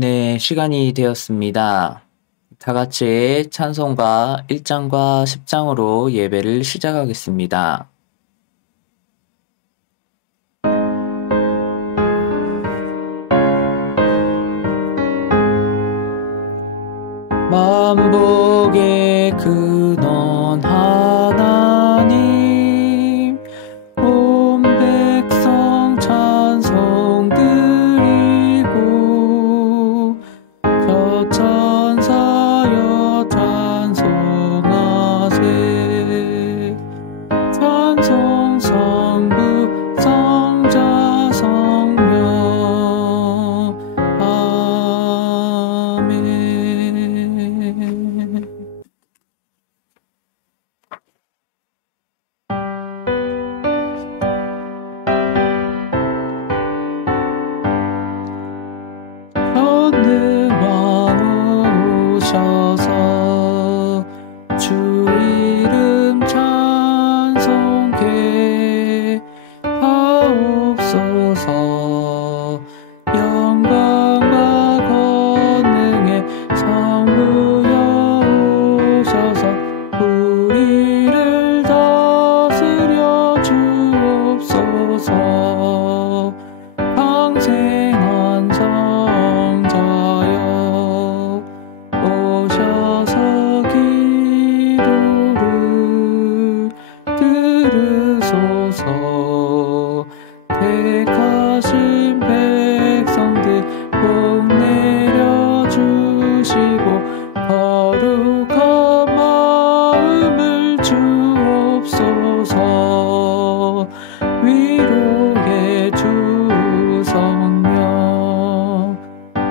네, 시간이 되었습니다. 다 같이 찬송가 1장과 10장으로 예배를 시작하겠습니다. 만복의 근원 하나님, 온 백성 찬송 드리고 저 천사여 찬송하세. 찬송 성부 성자 성령 아멘. 전능왕 오셔서 주 이름 찬송케 하옵소서. 영광과 권능의 성부여 오셔서 우리를 다스려 주옵소서. 강생한 성자여 오셔서 기도를 들으소서. 택하신 백성들 복 내려주시고 거룩한 마음을 주옵소서. 위로의 주 성령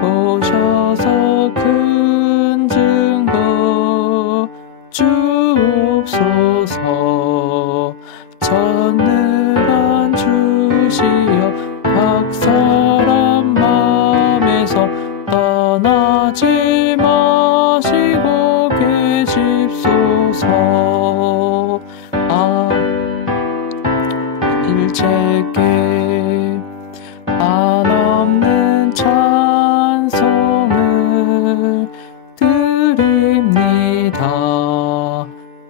오셔서 큰 증거 주옵소서. 전능한 주시여 각 사람 맘에서 떠나지 마시고 계십소서. 일체께 한없는 찬송을 드립니다.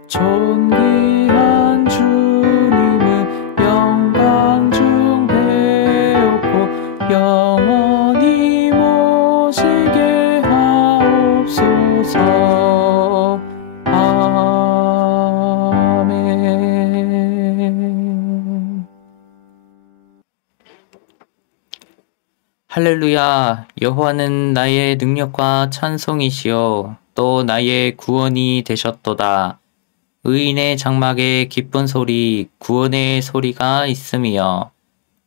존귀한 주님을 영광 중 배우고 영원히 모시게 하옵소서. 아멘. 할렐루야. 여호와는 나의 능력과 찬송이시요 또 나의 구원이 되셨도다. 의인의 장막에 기쁜 소리, 구원의 소리가 있으며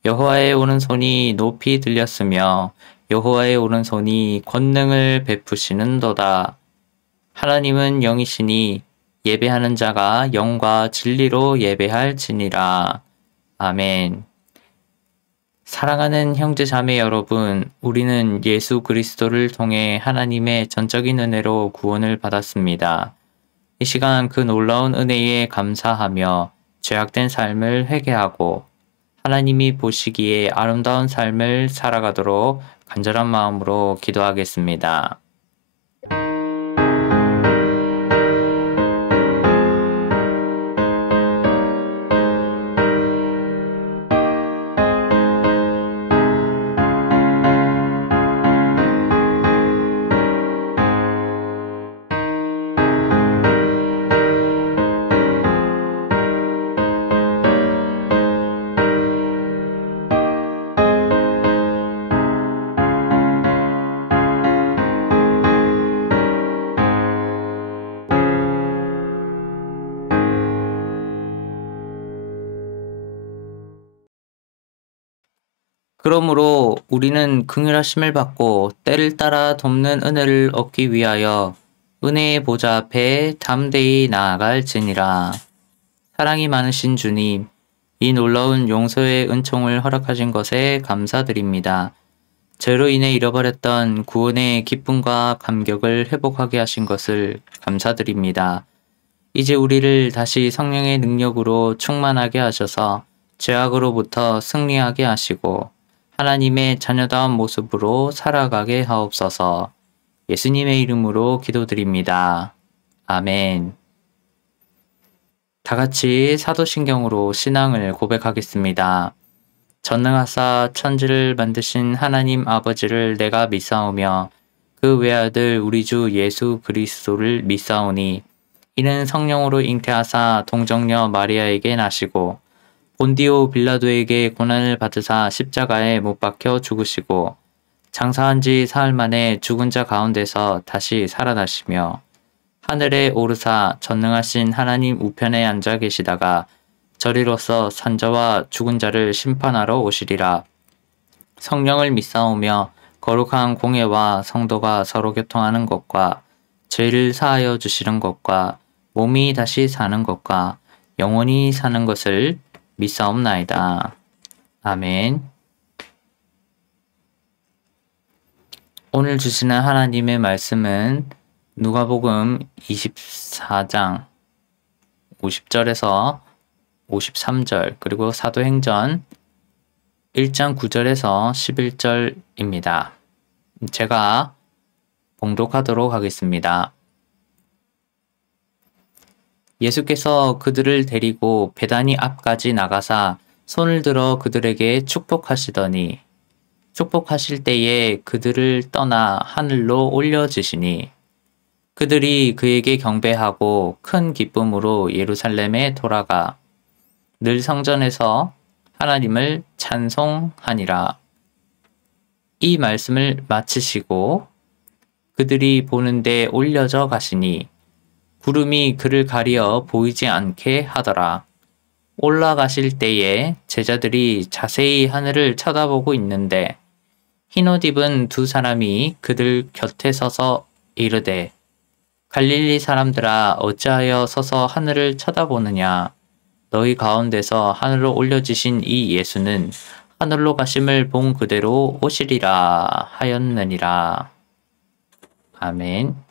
여호와의 오른손이 높이 들렸으며 여호와의 오른손이 권능을 베푸시는도다. 하나님은 영이시니 예배하는 자가 영과 진리로 예배할지니라. 아멘. 사랑하는 형제 자매 여러분, 우리는 예수 그리스도를 통해 하나님의 전적인 은혜로 구원을 받았습니다. 이 시간 그 놀라운 은혜에 감사하며 죄악된 삶을 회개하고 하나님이 보시기에 아름다운 삶을 살아가도록 간절한 마음으로 기도하겠습니다. 그러므로 우리는 긍휼하심을 받고 때를 따라 돕는 은혜를 얻기 위하여 은혜의 보좌 앞에 담대히 나아갈지니라. 사랑이 많으신 주님, 이 놀라운 용서의 은총을 허락하신 것에 감사드립니다. 죄로 인해 잃어버렸던 구원의 기쁨과 감격을 회복하게 하신 것을 감사드립니다. 이제 우리를 다시 성령의 능력으로 충만하게 하셔서 죄악으로부터 승리하게 하시고 하나님의 자녀다운 모습으로 살아가게 하옵소서. 예수님의 이름으로 기도드립니다. 아멘. 다 같이 사도신경으로 신앙을 고백하겠습니다. 전능하사 천지를 만드신 하나님 아버지를 내가 믿사오며 그 외아들 우리 주 예수 그리스도를 믿사오니 이는 성령으로 잉태하사 동정녀 마리아에게 나시고 본디오 빌라도에게 고난을 받으사 십자가에 못 박혀 죽으시고 장사한 지 사흘 만에 죽은 자 가운데서 다시 살아나시며 하늘에 오르사 전능하신 하나님 우편에 앉아 계시다가 저리로서 산자와 죽은 자를 심판하러 오시리라. 성령을 믿사오며 거룩한 공예와 성도가 서로 교통하는 것과 죄를 사하여 주시는 것과 몸이 다시 사는 것과 영원히 사는 것을 믿사옵나이다. 아멘. 오늘 주시는 하나님의 말씀은 누가복음 24장 50절에서 53절 그리고 사도행전 1장 9절에서 11절입니다. 제가 봉독하도록 하겠습니다. 예수께서 그들을 데리고 베다니 앞까지 나가사 손을 들어 그들에게 축복하시더니 축복하실 때에 그들을 떠나 하늘로 올려지시니 그들이 그에게 경배하고 큰 기쁨으로 예루살렘에 돌아가 늘 성전에서 하나님을 찬송하니라. 이 말씀을 마치시고 그들이 보는데 올려져 가시니 구름이 그를 가리어 보이지 않게 하더라. 올라가실 때에 제자들이 자세히 하늘을 쳐다보고 있는데 흰옷 입은 두 사람이 그들 곁에 서서 이르되 갈릴리 사람들아 어찌하여 서서 하늘을 쳐다보느냐. 너희 가운데서 하늘로 올려지신 이 예수는 하늘로 가심을 본 그대로 오시리라 하였느니라. 아멘.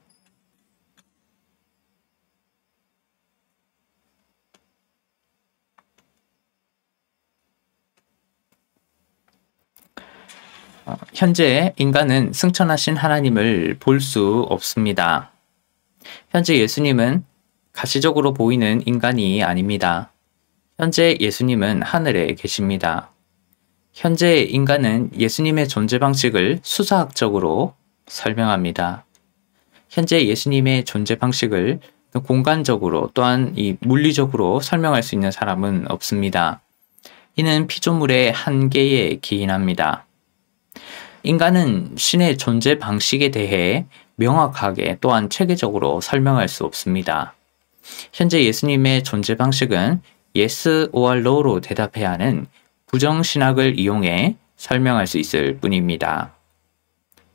현재 인간은 승천하신 하나님을 볼 수 없습니다. 현재 예수님은 가시적으로 보이는 인간이 아닙니다. 현재 예수님은 하늘에 계십니다. 현재 인간은 예수님의 존재 방식을 수사학적으로 설명합니다. 현재 예수님의 존재 방식을 공간적으로 또한 이 물리적으로 설명할 수 있는 사람은 없습니다. 이는 피조물의 한계에 기인합니다. 인간은 신의 존재 방식에 대해 명확하게 또한 체계적으로 설명할 수 없습니다. 현재 예수님의 존재 방식은 yes or no로 대답해야 하는 부정신학을 이용해 설명할 수 있을 뿐입니다.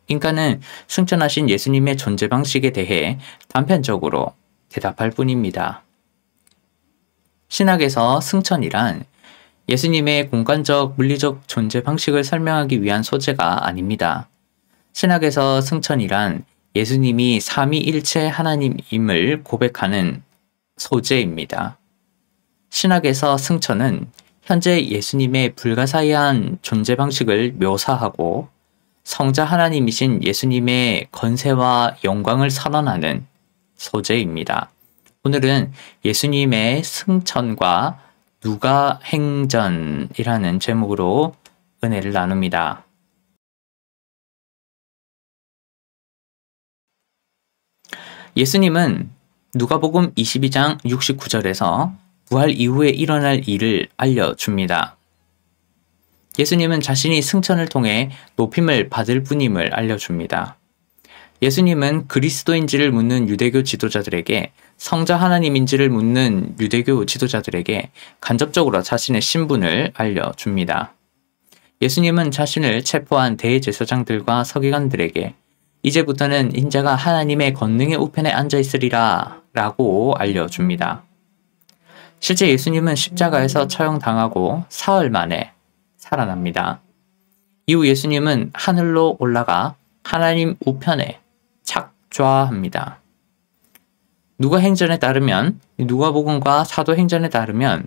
인간은 승천하신 예수님의 존재 방식에 대해 단편적으로 대답할 뿐입니다. 신학에서 승천이란 예수님의 공간적 물리적 존재 방식을 설명하기 위한 소재가 아닙니다. 신학에서 승천이란 예수님이 삼위일체 하나님임을 고백하는 소재입니다. 신학에서 승천은 현재 예수님의 불가사의한 존재 방식을 묘사하고 성자 하나님이신 예수님의 건세와 영광을 선언하는 소재입니다. 오늘은 예수님의 승천과 누가행전이라는 제목으로 은혜를 나눕니다. 예수님은 누가복음 22장 69절에서 부활 이후에 일어날 일을 알려줍니다. 예수님은 자신이 승천을 통해 높임을 받을 분임을 알려줍니다. 예수님은 그리스도인지를 묻는 유대교 지도자들에게 성자 하나님인지를 묻는 유대교 지도자들에게 간접적으로 자신의 신분을 알려줍니다. 예수님은 자신을 체포한 대제사장들과 서기관들에게 이제부터는 인자가 하나님의 권능의 우편에 앉아 있으리라 라고 알려줍니다. 실제 예수님은 십자가에서 처형당하고 사흘 만에 살아납니다. 이후 예수님은 하늘로 올라가 하나님 우편에 착좌합니다. 누가행전에 따르면 누가복음과 사도행전에 따르면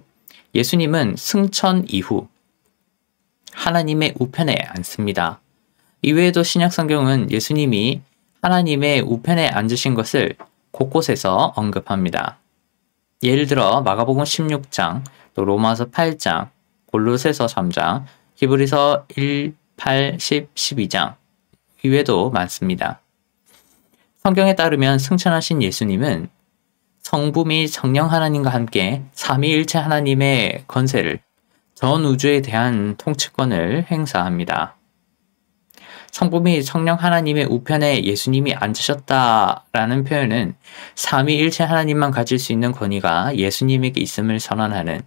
예수님은 승천 이후 하나님의 우편에 앉습니다. 이외에도 신약 성경은 예수님이 하나님의 우편에 앉으신 것을 곳곳에서 언급합니다. 예를 들어 마가복음 16장, 또 로마서 8장, 골로새서 3장, 히브리서 1, 8, 10, 12장 이외에도 많습니다. 성경에 따르면 승천하신 예수님은 성부 및 성령 하나님과 함께 삼위일체 하나님의 권세를 전 우주에 대한 통치권을 행사합니다. 성부 및 성령 하나님의 우편에 예수님이 앉으셨다라는 표현은 삼위일체 하나님만 가질 수 있는 권위가 예수님에게 있음을 선언하는,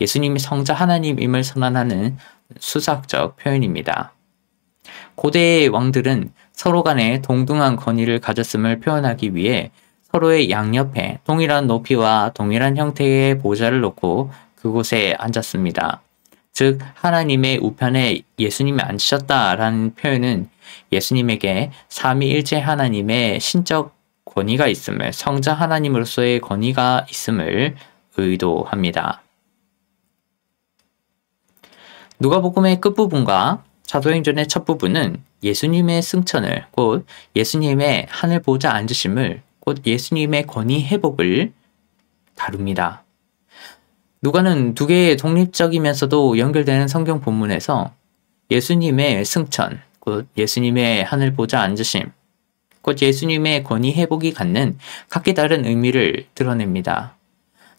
예수님이 성자 하나님임을 선언하는 수사학적 표현입니다. 고대의 왕들은 서로 간에 동등한 권위를 가졌음을 표현하기 위해 서로의 양옆에 동일한 높이와 동일한 형태의 보좌를 놓고 그곳에 앉았습니다. 즉 하나님의 우편에 예수님이 앉으셨다라는 표현은 예수님에게 삼위일체 하나님의 신적 권위가 있음을, 성자 하나님으로서의 권위가 있음을 의도합니다. 누가복음의 끝부분과 사도행전의 첫 부분은 예수님의 승천을, 곧 예수님의 하늘 보좌 앉으심을, 곧 예수님의 권위 회복을 다룹니다. 누가는 두 개의 독립적이면서도 연결되는 성경 본문에서 예수님의 승천, 곧 예수님의 하늘 보좌 앉으심, 곧 예수님의 권위 회복이 갖는 각기 다른 의미를 드러냅니다.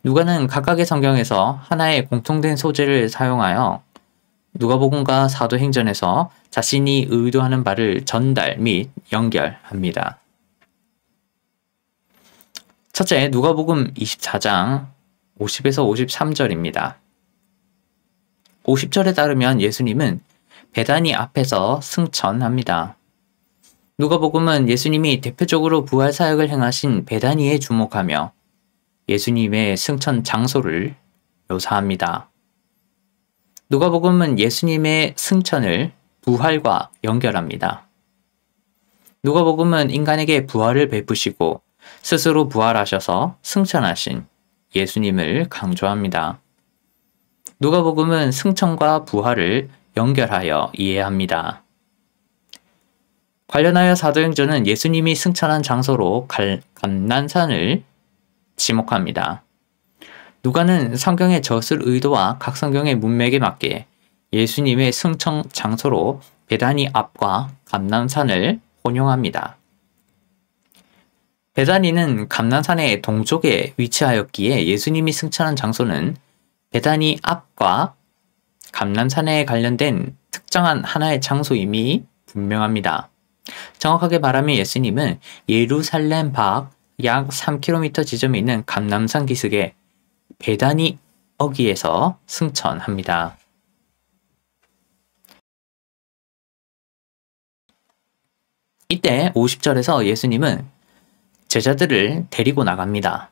누가는 각각의 성경에서 하나의 공통된 소재를 사용하여 누가복음과 사도행전에서 자신이 의도하는 바를 전달 및 연결합니다. 첫째, 누가복음 24장 50에서 53절입니다. 50절에 따르면 예수님은 베다니 앞에서 승천합니다. 누가복음은 예수님이 대표적으로 부활 사역을 행하신 베다니에 주목하며 예수님의 승천 장소를 묘사합니다. 누가복음은 예수님의 승천을 부활과 연결합니다. 누가복음은 인간에게 부활을 베푸시고 스스로 부활하셔서 승천하신 예수님을 강조합니다. 누가복음은 승천과 부활을 연결하여 이해합니다. 관련하여 사도행전은 예수님이 승천한 장소로 감난산을 지목합니다. 누가는 성경의 젖을 의도와 각 성경의 문맥에 맞게 예수님의 승천 장소로 베다니 앞과 감난산을 혼용합니다. 베다니는 감난산의 동쪽에 위치하였기에 예수님이 승천한 장소는 베다니 앞과 감난산에 관련된 특정한 하나의 장소임이 분명합니다. 정확하게 말하면 예수님은 예루살렘 밖 약 3km 지점에 있는 감난산 기슭의 베다니 어귀에서 승천합니다. 이때 50절에서 예수님은 제자들을 데리고 나갑니다.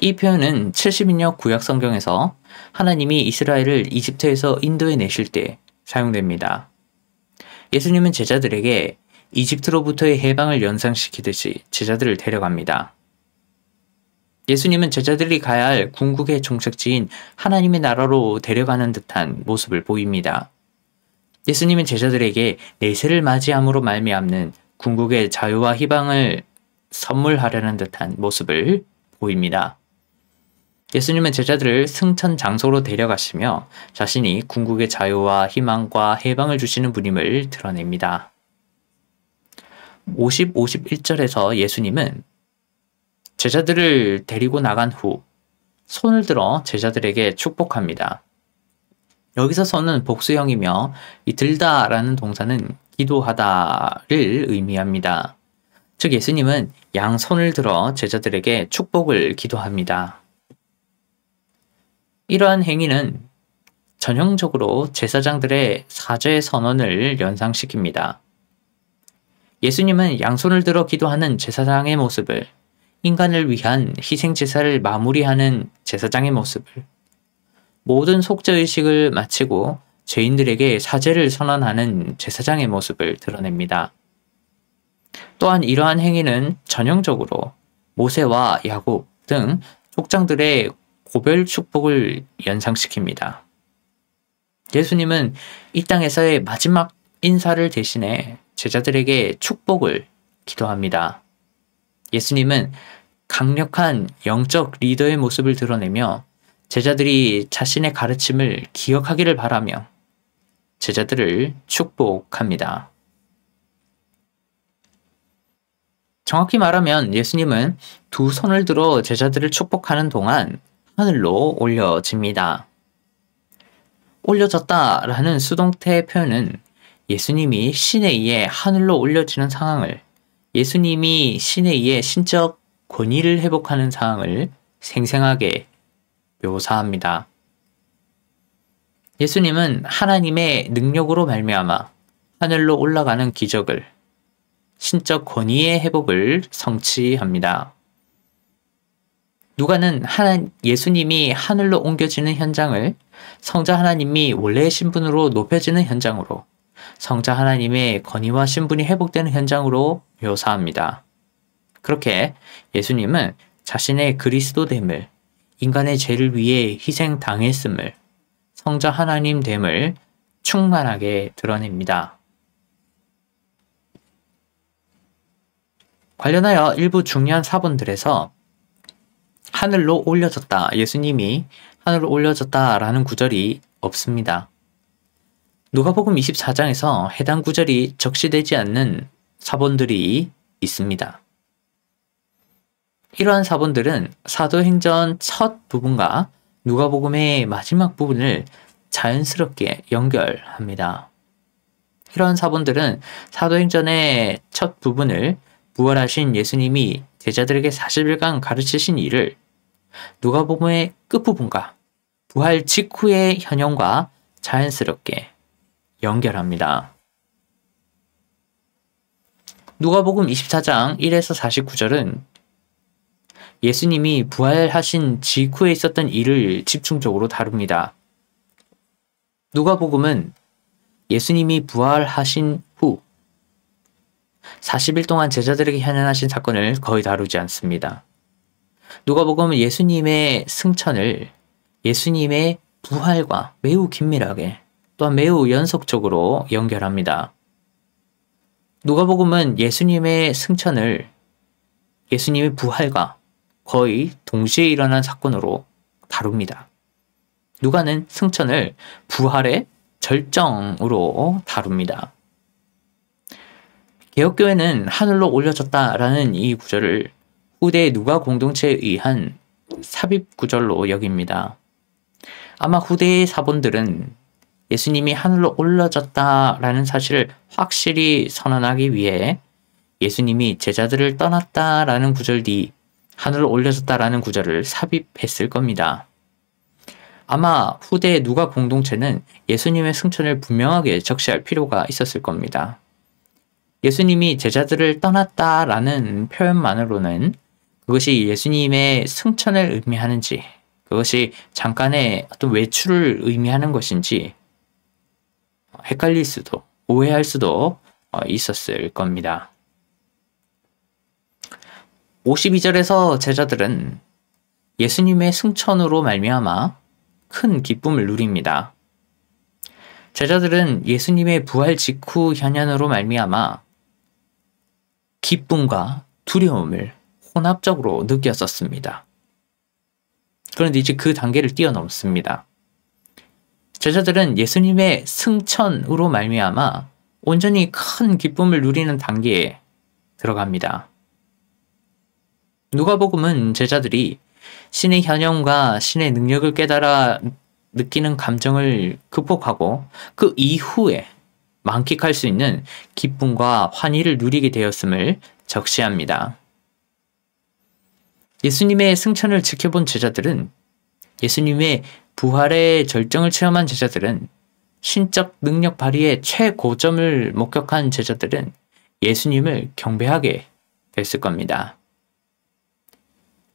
이 표현은 70인역 구약 성경에서 하나님이 이스라엘을 이집트에서 인도해 내실 때 사용됩니다. 예수님은 제자들에게 이집트로부터의 해방을 연상시키듯이 제자들을 데려갑니다. 예수님은 제자들이 가야 할 궁극의 종착지인 하나님의 나라로 데려가는 듯한 모습을 보입니다. 예수님은 제자들에게 내세를 맞이함으로 말미암는 궁극의 자유와 희망을 선물하려는 듯한 모습을 보입니다. 예수님은 제자들을 승천 장소로 데려가시며 자신이 궁극의 자유와 희망과 해방을 주시는 분임을 드러냅니다. 50, 51절에서 예수님은 제자들을 데리고 나간 후 손을 들어 제자들에게 축복합니다. 여기서 손은 복수형이며 이 들다라는 동사는 기도하다를 의미합니다. 즉 예수님은 양손을 들어 제자들에게 축복을 기도합니다. 이러한 행위는 전형적으로 제사장들의 사죄 선언을 연상시킵니다. 예수님은 양손을 들어 기도하는 제사장의 모습을, 인간을 위한 희생제사를 마무리하는 제사장의 모습을, 모든 속죄의식을 마치고 죄인들에게 사죄를 선언하는 제사장의 모습을 드러냅니다. 또한 이러한 행위는 전형적으로 모세와 야곱 등 족장들의 고별 축복을 연상시킵니다. 예수님은 이 땅에서의 마지막 인사를 대신해 제자들에게 축복을 기도합니다. 예수님은 강력한 영적 리더의 모습을 드러내며 제자들이 자신의 가르침을 기억하기를 바라며 제자들을 축복합니다. 정확히 말하면 예수님은 두 손을 들어 제자들을 축복하는 동안 하늘로 올려집니다. 올려졌다라는 수동태 표현은 예수님이 신에 의해 하늘로 올려지는 상황을, 예수님이 신에 의해 신적 권위를 회복하는 상황을 생생하게 묘사합니다. 예수님은 하나님의 능력으로 말미암아 하늘로 올라가는 기적을, 신적 권위의 회복을 성취합니다. 누가는 예수님이 하늘로 옮겨지는 현장을 성자 하나님이 원래의 신분으로 높여지는 현장으로, 성자 하나님의 권위와 신분이 회복되는 현장으로 묘사합니다. 그렇게 예수님은 자신의 그리스도됨을, 인간의 죄를 위해 희생당했음을, 성자 하나님됨을 충만하게 드러냅니다. 관련하여 일부 중요한 사본들에서 하늘로 올려졌다, 예수님이 하늘로 올려졌다라는 구절이 없습니다. 누가복음 24장에서 해당 구절이 적시되지 않는 사본들이 있습니다. 이러한 사본들은 사도행전 첫 부분과 누가복음의 마지막 부분을 자연스럽게 연결합니다. 이러한 사본들은 사도행전의 첫 부분을 부활하신 예수님이 제자들에게 40일간 가르치신 일을 누가복음의 끝부분과 부활 직후의 현영과 자연스럽게 연결합니다. 누가복음 24장 1에서 49절은 예수님이 부활하신 직후에 있었던 일을 집중적으로 다룹니다. 누가복음은 예수님이 부활하신 후 40일 동안 제자들에게 현현하신 사건을 거의 다루지 않습니다. 누가복음은 예수님의 승천을 예수님의 부활과 매우 긴밀하게 또한 매우 연속적으로 연결합니다. 누가복음은 예수님의 승천을 예수님의 부활과 거의 동시에 일어난 사건으로 다룹니다. 누가는 승천을 부활의 절정으로 다룹니다. 개혁교회는 하늘로 올려졌다라는 이 구절을 후대 누가 공동체에 의한 삽입 구절로 여깁니다. 아마 후대의 사본들은 예수님이 하늘로 올려졌다라는 사실을 확실히 선언하기 위해 예수님이 제자들을 떠났다라는 구절 뒤 하늘로 올려졌다라는 구절을 삽입했을 겁니다. 아마 후대 누가 공동체는 예수님의 승천을 분명하게 적시할 필요가 있었을 겁니다. 예수님이 제자들을 떠났다라는 표현만으로는 그것이 예수님의 승천을 의미하는지, 그것이 잠깐의 어떤 외출을 의미하는 것인지 헷갈릴 수도, 오해할 수도 있었을 겁니다. 52절에서 제자들은 예수님의 승천으로 말미암아 큰 기쁨을 누립니다. 제자들은 예수님의 부활 직후 현현으로 말미암아 기쁨과 두려움을 혼합적으로 느꼈었습니다. 그런데 이제 그 단계를 뛰어넘습니다. 제자들은 예수님의 승천으로 말미암아 온전히 큰 기쁨을 누리는 단계에 들어갑니다. 누가복음은 제자들이 신의 현현과 신의 능력을 깨달아 느끼는 감정을 극복하고 그 이후에 만끽할 수 있는 기쁨과 환희를 누리게 되었음을 적시합니다. 예수님의 승천을 지켜본 제자들은, 예수님의 부활의 절정을 체험한 제자들은, 신적 능력 발휘의 최고점을 목격한 제자들은 예수님을 경배하게 됐을 겁니다.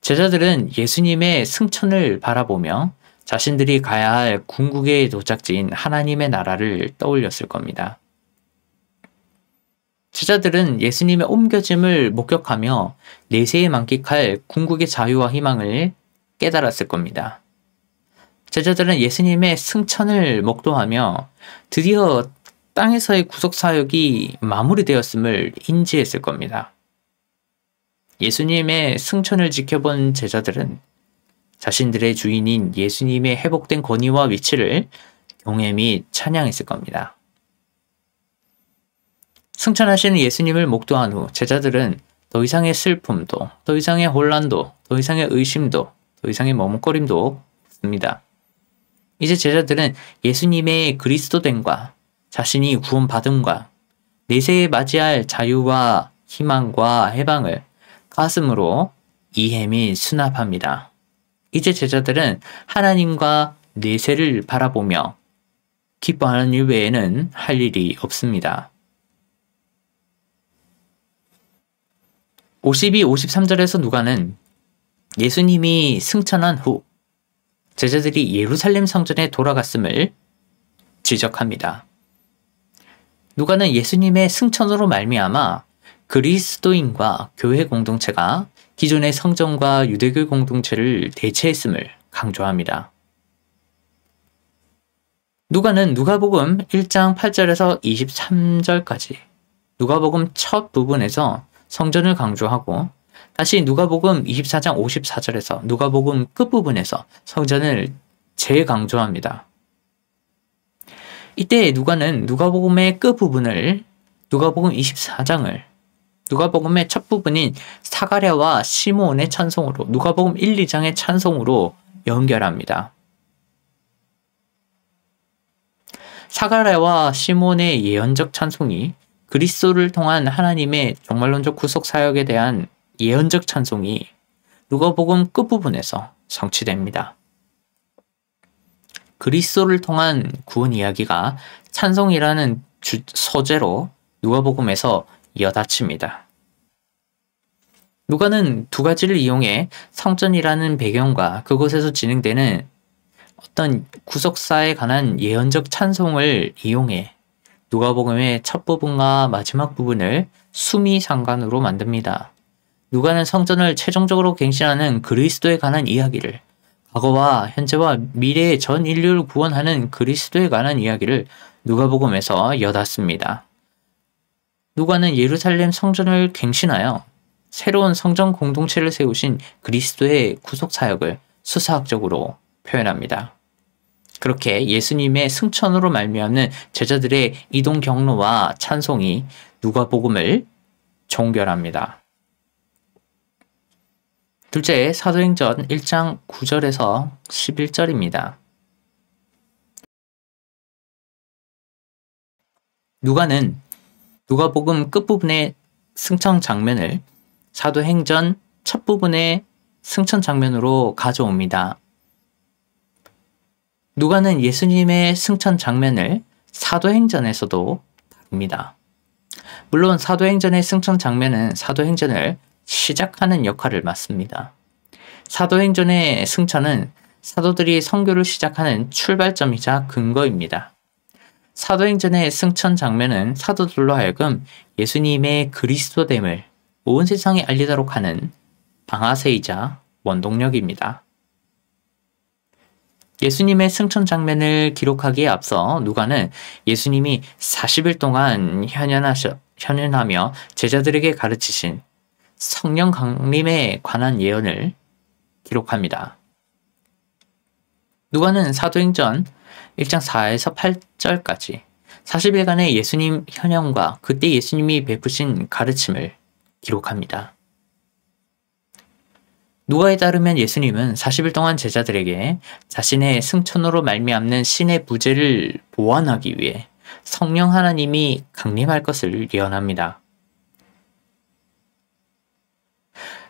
제자들은 예수님의 승천을 바라보며 자신들이 가야 할 궁극의 도착지인 하나님의 나라를 떠올렸을 겁니다. 제자들은 예수님의 옮겨짐을 목격하며 내세에 만끽할 궁극의 자유와 희망을 깨달았을 겁니다. 제자들은 예수님의 승천을 목도하며 드디어 땅에서의 구속사역이 마무리되었음을 인지했을 겁니다. 예수님의 승천을 지켜본 제자들은 자신들의 주인인 예수님의 회복된 권위와 위치를 경외 및 찬양했을 겁니다. 승천하시는 예수님을 목도한 후 제자들은 더 이상의 슬픔도, 더 이상의 혼란도, 더 이상의 의심도, 더 이상의 머뭇거림도 없습니다. 이제 제자들은 예수님의 그리스도됨과 자신이 구원받음과 내세에 맞이할 자유와 희망과 해방을 가슴으로 이해 및 수납합니다. 이제 제자들은 하나님과 내세를 바라보며 기뻐하는 일 외에는 할 일이 없습니다. 52, 53절에서 누가는 예수님이 승천한 후 제자들이 예루살렘 성전에 돌아갔음을 지적합니다. 누가는 예수님의 승천으로 말미암아 그리스도인과 교회 공동체가 기존의 성전과 유대교 공동체를 대체했음을 강조합니다. 누가는 누가복음 1장 8절에서 23절까지 누가복음 첫 부분에서 성전을 강조하고 다시 누가복음 24장 54절에서 누가복음 끝부분에서 성전을 재강조합니다. 이때 누가는 누가복음의 끝부분을 누가복음 24장을 누가복음의 첫 부분인 사가랴와 시므온의 찬송으로 누가복음 1, 2장의 찬송으로 연결합니다. 사가랴와 시므온의 예언적 찬송이 그리스도를 통한 하나님의 종말론적 구속 사역에 대한 예언적 찬송이 누가복음 끝부분에서 성취됩니다. 그리스도를 통한 구원 이야기가 찬송이라는 소재로 누가복음에서 이어닫힙니다. 누가는 두 가지를 이용해 성전이라는 배경과 그곳에서 진행되는 어떤 구속사에 관한 예언적 찬송을 이용해 누가복음의 첫 부분과 마지막 부분을 수미상관으로 만듭니다. 누가는 성전을 최종적으로 갱신하는 그리스도에 관한 이야기를, 과거와 현재와 미래의 전 인류를 구원하는 그리스도에 관한 이야기를 누가복음에서 여닫습니다. 누가는 예루살렘 성전을 갱신하여 새로운 성전 공동체를 세우신 그리스도의 구속 사역을 수사학적으로 표현합니다. 그렇게 예수님의 승천으로 말미암는 제자들의 이동 경로와 찬송이 누가복음을 종결합니다. 둘째, 사도행전 1장 9절에서 11절입니다. 누가는 누가복음 끝부분의 승천 장면을 사도행전 첫 부분의 승천 장면으로 가져옵니다. 누가는 예수님의 승천 장면을 사도행전에서도 다룹니다. 물론 사도행전의 승천 장면은 사도행전을 시작하는 역할을 맡습니다. 사도행전의 승천은 사도들이 선교를 시작하는 출발점이자 근거입니다. 사도행전의 승천 장면은 사도들로 하여금 예수님의 그리스도됨을 온 세상에 알리도록 하는 방아쇠이자 원동력입니다. 예수님의 승천 장면을 기록하기에 앞서 누가는 예수님이 40일 동안 현현하며 제자들에게 가르치신 성령 강림에 관한 예언을 기록합니다. 누가는 사도행전 1장 4에서 8절까지 40일간의 예수님 현현과 그때 예수님이 베푸신 가르침을 기록합니다. 누가에 따르면 예수님은 40일 동안 제자들에게 자신의 승천으로 말미암는 신의 부재를 보완하기 위해 성령 하나님이 강림할 것을 예언합니다.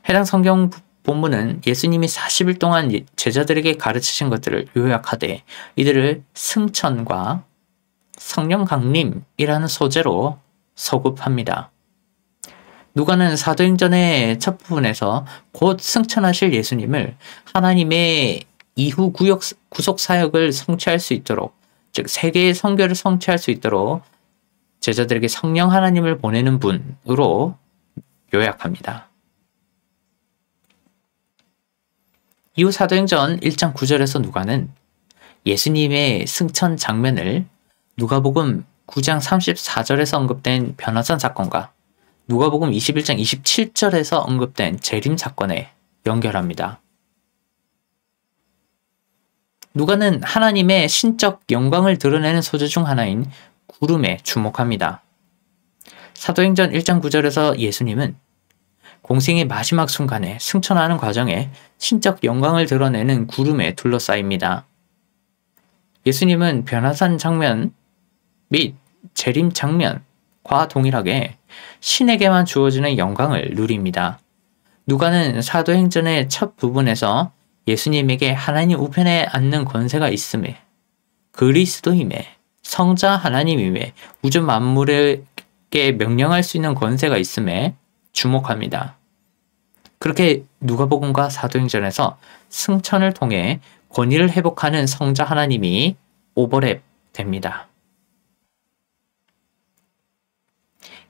해당 성경 본문은 예수님이 40일 동안 제자들에게 가르치신 것들을 요약하되 이들을 승천과 성령 강림이라는 소재로 서급합니다. 누가는 사도행전의 첫 부분에서 곧 승천하실 예수님을 하나님의 이후 구속 사역을 성취할 수 있도록, 즉 세계의 선교를 성취할 수 있도록 제자들에게 성령 하나님을 보내는 분으로 요약합니다. 이후 사도행전 1장 9절에서 누가는 예수님의 승천 장면을 누가복음 9장 34절에서 언급된 변화산 사건과 누가복음 21장 27절에서 언급된 재림 사건에 연결합니다. 누가는 하나님의 신적 영광을 드러내는 소재 중 하나인 구름에 주목합니다. 사도행전 1장 9절에서 예수님은 공생의 마지막 순간에 승천하는 과정에 신적 영광을 드러내는 구름에 둘러싸입니다. 예수님은 변화산 장면 및 재림 장면과 동일하게 신에게만 주어지는 영광을 누립니다. 누가는 사도행전의 첫 부분에서 예수님에게 하나님 우편에 앉는 권세가 있음에, 그리스도임에, 성자 하나님임에, 우주 만물에게 명령할 수 있는 권세가 있음에 주목합니다. 그렇게 누가복음과 사도행전에서 승천을 통해 권위를 회복하는 성자 하나님이 오버랩됩니다.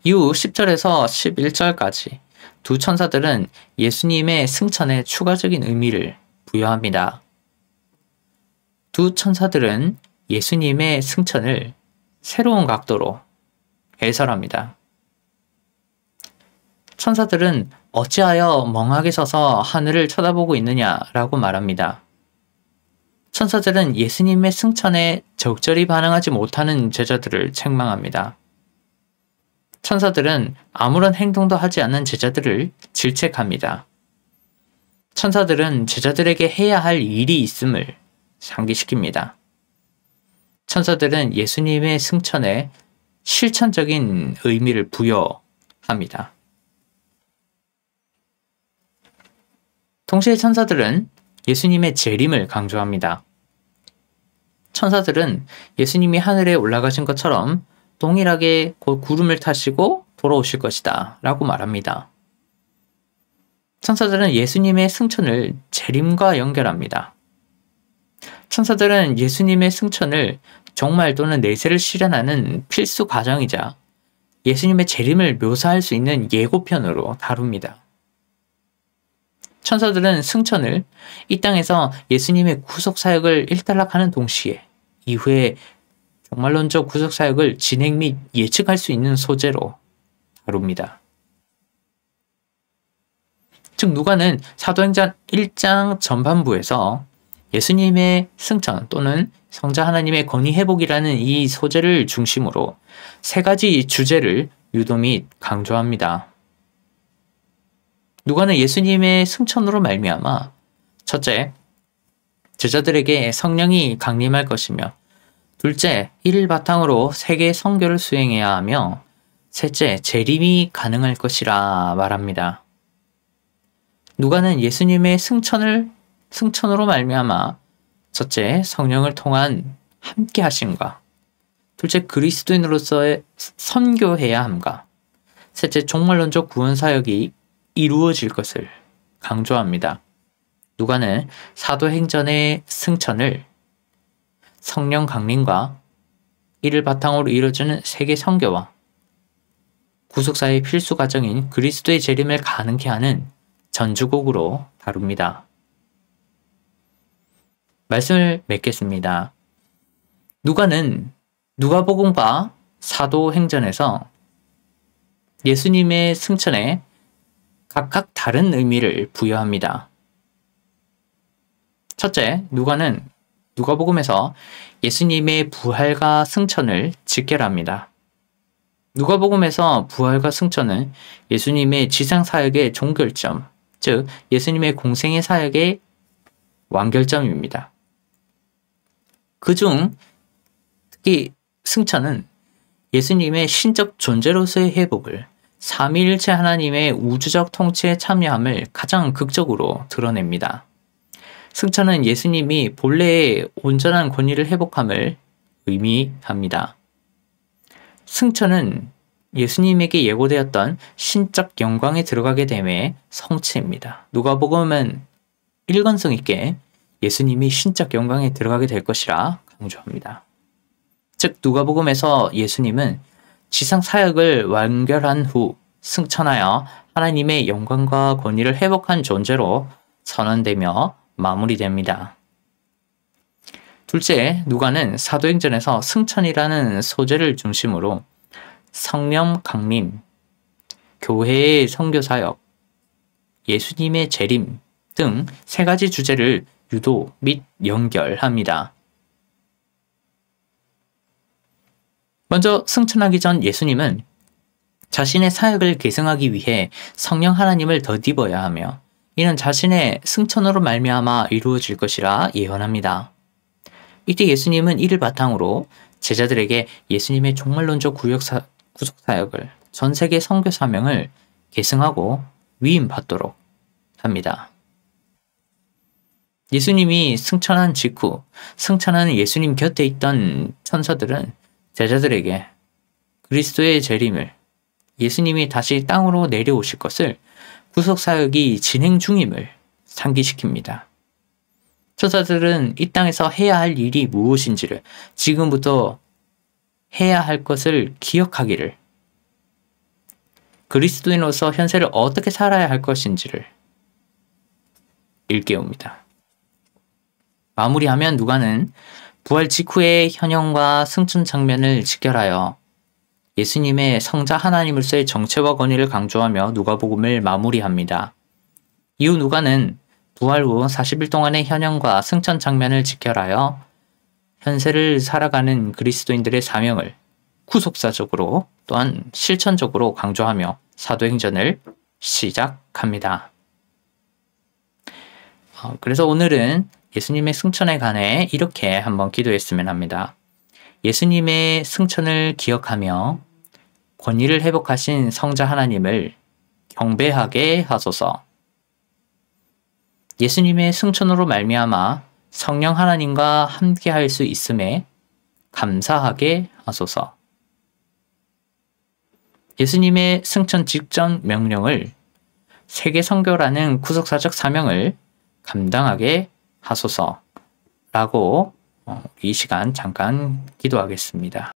이후 10절에서 11절까지 두 천사들은 예수님의 승천에 추가적인 의미를 부여합니다. 두 천사들은 예수님의 승천을 새로운 각도로 해설합니다. 천사들은 어찌하여 멍하게 서서 하늘을 쳐다보고 있느냐라고 말합니다. 천사들은 예수님의 승천에 적절히 반응하지 못하는 제자들을 책망합니다. 천사들은 아무런 행동도 하지 않는 제자들을 질책합니다. 천사들은 제자들에게 해야 할 일이 있음을 상기시킵니다. 천사들은 예수님의 승천에 실천적인 의미를 부여합니다. 동시에 천사들은 예수님의 재림을 강조합니다. 천사들은 예수님이 하늘에 올라가신 것처럼 동일하게 곧 구름을 타시고 돌아오실 것이다 라고 말합니다. 천사들은 예수님의 승천을 재림과 연결합니다. 천사들은 예수님의 승천을 종말 또는 내세를 실현하는 필수 과정이자 예수님의 재림을 묘사할 수 있는 예고편으로 다룹니다. 천사들은 승천을 이 땅에서 예수님의 구속사역을 일단락하는 동시에 이후에 종말론적 구속사역을 진행 및 예측할 수 있는 소재로 다룹니다. 즉 누가는 사도행전 1장 전반부에서 예수님의 승천 또는 성자 하나님의 권위 회복이라는 이 소재를 중심으로 세 가지 주제를 유도 및 강조합니다. 누가는 예수님의 승천으로 말미암아 첫째, 제자들에게 성령이 강림할 것이며 둘째, 이를 바탕으로 세계 선교를 수행해야 하며 셋째, 재림이 가능할 것이라 말합니다. 누가는 예수님의 승천으로 말미암아 첫째, 성령을 통한 함께 하심과 둘째, 그리스도인으로서의 선교해야 함과 셋째, 종말론적 구원 사역이 이루어질 것을 강조합니다. 누가는 사도행전의 승천을 성령 강림과 이를 바탕으로 이루어지는 세계 선교와 구속사의 필수 과정인 그리스도의 재림을 가능케 하는 전주곡으로 다룹니다. 말씀을 맺겠습니다. 누가는 누가복음과 사도행전에서 예수님의 승천에 각각 다른 의미를 부여합니다. 첫째, 누가는 누가복음에서 예수님의 부활과 승천을 직결합니다. 누가복음에서 부활과 승천은 예수님의 지상사역의 종결점, 즉 예수님의 공생의 사역의 완결점입니다. 그중 특히 승천은 예수님의 신적 존재로서의 회복을 삼위일체 하나님의 우주적 통치에 참여함을 가장 극적으로 드러냅니다. 승천은 예수님이 본래의 온전한 권위를 회복함을 의미합니다. 승천은 예수님에게 예고되었던 신적 영광에 들어가게 됨의 성취입니다. 누가복음은 일관성 있게 예수님이 신적 영광에 들어가게 될 것이라 강조합니다. 즉 누가복음에서 예수님은 지상 사역을 완결한 후 승천하여 하나님의 영광과 권위를 회복한 존재로 선언되며 마무리됩니다. 둘째, 누가는 사도행전에서 승천이라는 소재를 중심으로 성령 강림, 교회의 선교사역, 예수님의 재림 등 세 가지 주제를 유도 및 연결합니다. 먼저 승천하기 전 예수님은 자신의 사역을 계승하기 위해 성령 하나님을 덧입어야 하며 이는 자신의 승천으로 말미암아 이루어질 것이라 예언합니다. 이때 예수님은 이를 바탕으로 제자들에게 예수님의 종말론적 구속사역을 전 세계 선교 사명을 계승하고 위임받도록 합니다. 예수님이 승천한 직후 승천하는 예수님 곁에 있던 천사들은 제자들에게 그리스도의 재림을, 예수님이 다시 땅으로 내려오실 것을, 구속사역이 진행 중임을 상기시킵니다. 천사들은 이 땅에서 해야 할 일이 무엇인지를, 지금부터 해야 할 것을 기억하기를, 그리스도인으로서 현세를 어떻게 살아야 할 것인지를 일깨웁니다. 마무리하면 누가는 부활 직후의 현형과 승천 장면을 직결하여 예수님의 성자 하나님으로서의 정체와 권위를 강조하며 누가복음을 마무리합니다. 이후 누가는 부활 후 40일 동안의 현형과 승천 장면을 직결하여 현세를 살아가는 그리스도인들의 사명을 구속사적으로 또한 실천적으로 강조하며 사도행전을 시작합니다. 그래서 오늘은 예수님의 승천에 관해 이렇게 한번 기도했으면 합니다. 예수님의 승천을 기억하며 권위를 회복하신 성자 하나님을 경배하게 하소서. 예수님의 승천으로 말미암아 성령 하나님과 함께할 수 있음에 감사하게 하소서. 예수님의 승천 직전 명령을 세계 선교라는 구속사적 사명을 감당하게 하소서라고 이 시간 잠깐 기도하겠습니다.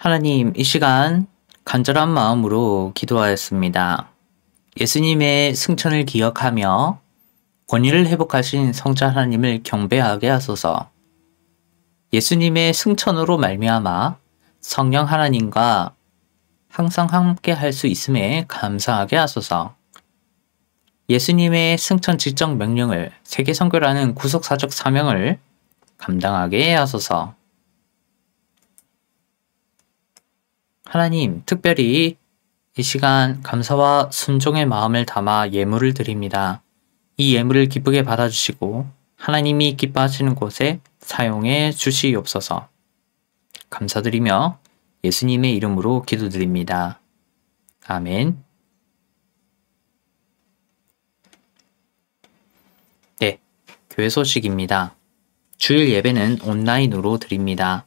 하나님, 이 시간 간절한 마음으로 기도하였습니다. 예수님의 승천을 기억하며 권위를 회복하신 성자 하나님을 경배하게 하소서. 예수님의 승천으로 말미암아 성령 하나님과 항상 함께 할 수 있음에 감사하게 하소서. 예수님의 승천 직접 명령을, 세계 선교라는 구속사적 사명을 감당하게 하소서. 하나님, 특별히 이 시간 감사와 순종의 마음을 담아 예물을 드립니다. 이 예물을 기쁘게 받아주시고 하나님이 기뻐하시는 곳에 사용해 주시옵소서. 감사드리며 예수님의 이름으로 기도드립니다. 아멘. 네, 교회 소식입니다. 주일 예배는 온라인으로 드립니다.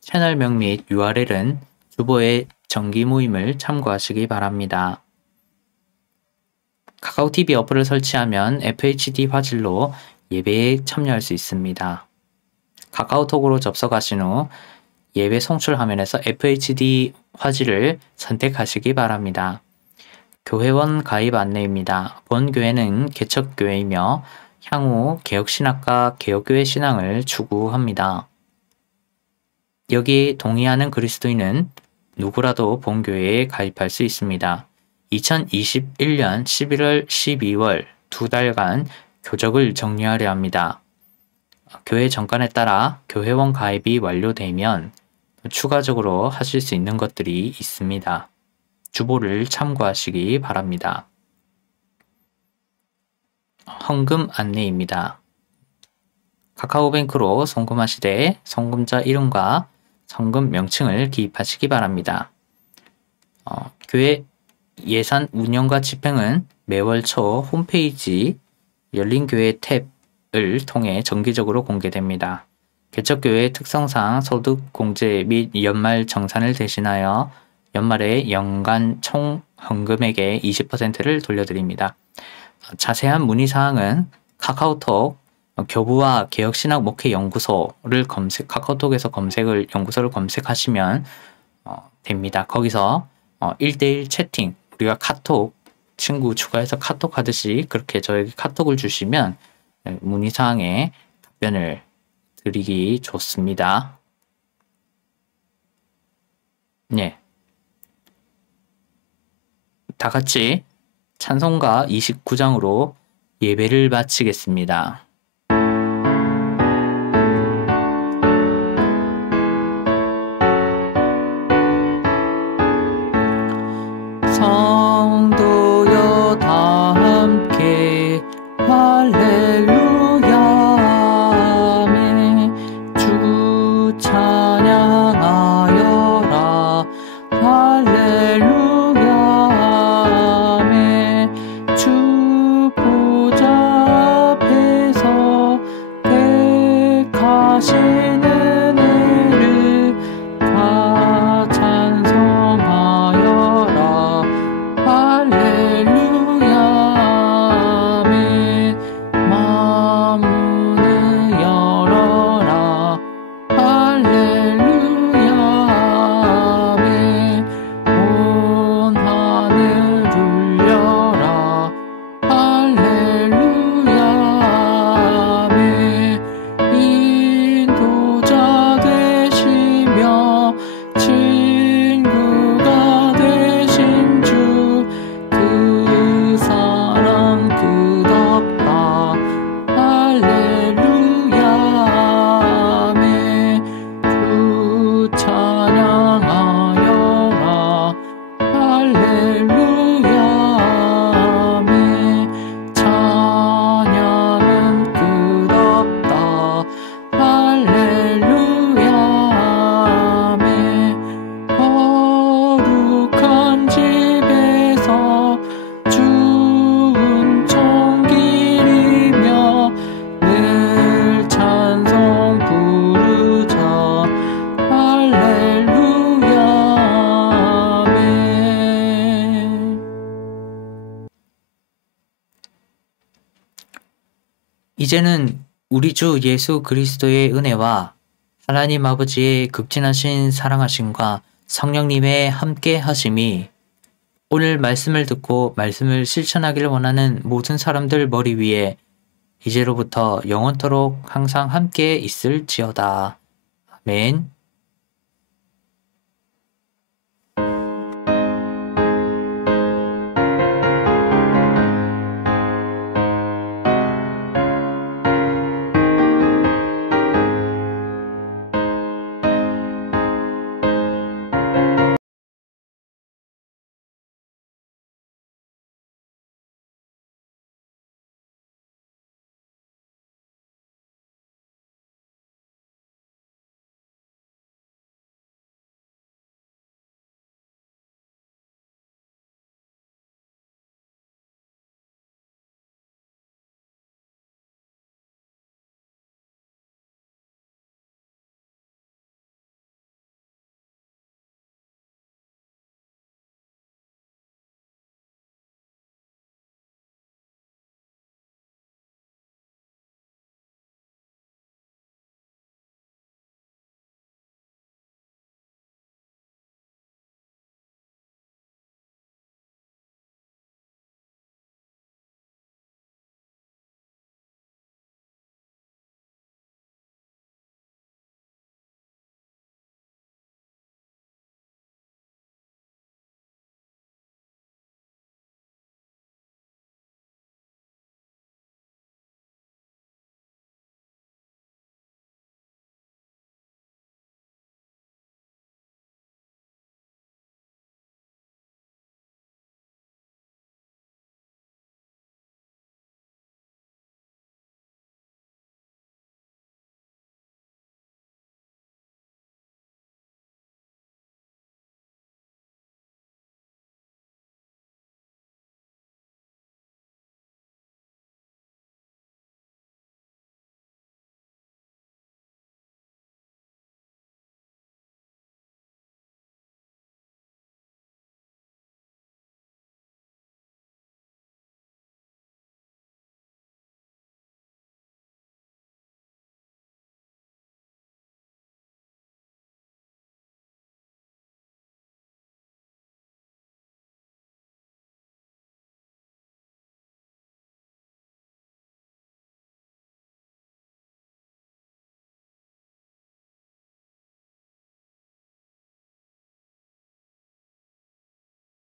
채널명 및 URL은 주보의 정기 모임을 참고하시기 바랍니다. 카카오TV 어플을 설치하면 FHD 화질로 예배에 참여할 수 있습니다. 카카오톡으로 접속하신 후 예배 송출 화면에서 FHD 화질을 선택하시기 바랍니다. 교회원 가입 안내입니다. 본 교회는 개척교회이며 향후 개혁신학과 개혁교회 신앙을 추구합니다. 여기에 동의하는 그리스도인은 누구라도 본교회에 가입할 수 있습니다. 2021년 11월, 12월 2달간 교적을 정리하려 합니다. 교회 정관에 따라 교회원 가입이 완료되면 추가적으로 하실 수 있는 것들이 있습니다. 주보를 참고하시기 바랍니다. 헌금 안내입니다. 카카오뱅크로 송금하시되 송금자 이름과 송금 명칭을 기입하시기 바랍니다. 교회 예산 운영과 집행은 매월 초 홈페이지 열린교회 탭을 통해 정기적으로 공개됩니다. 개척교회의 특성상 소득 공제 및 연말 정산을 대신하여 연말에 연간 총 헌금액의 20%를 돌려드립니다. 자세한 문의사항은 카카오톡 교부와 개혁신학 목회 연구소를 카카오톡에서 연구소를 검색하시면 됩니다. 거기서 1대1 채팅, 우리가 카톡 친구 추가해서 카톡 하듯이 그렇게 저에게 카톡을 주시면 문의사항에 답변을 드리기 좋습니다. 네. 다 같이 찬송가 29장으로 예배를 마치겠습니다. 성도여 다 함께 할렐루야 아멘. 주 찬양하여라 할렐루야 아멘. 주 보좌 앞에서 택하신 은혜를 다 찬송하여라 할렐루야 아멘. 만문을 열어라 할렐루야 아멘. 온 하늘 울려라 할렐루야 아멘. 인도자 되시며 친구가 되신 주 그 사랑 끝없다 할렐루야 아멘. 주 찬양하여라 할렐루야 아멘. 찬양은 끝없다 할렐루야 아멘. 거룩한 집에서 주은 총길이며 늘 찬송 부르자 할렐루야 아멘. 이제는 우리 주 예수 그리스도의 은혜와 하나님 아버지의 극진하신 사랑하심과 성령님의 함께 하심이 오늘 말씀을 듣고 말씀을 실천하기를 원하는 모든 사람들 머리 위에 이제로부터 영원토록 항상 함께 있을지어다. 아멘.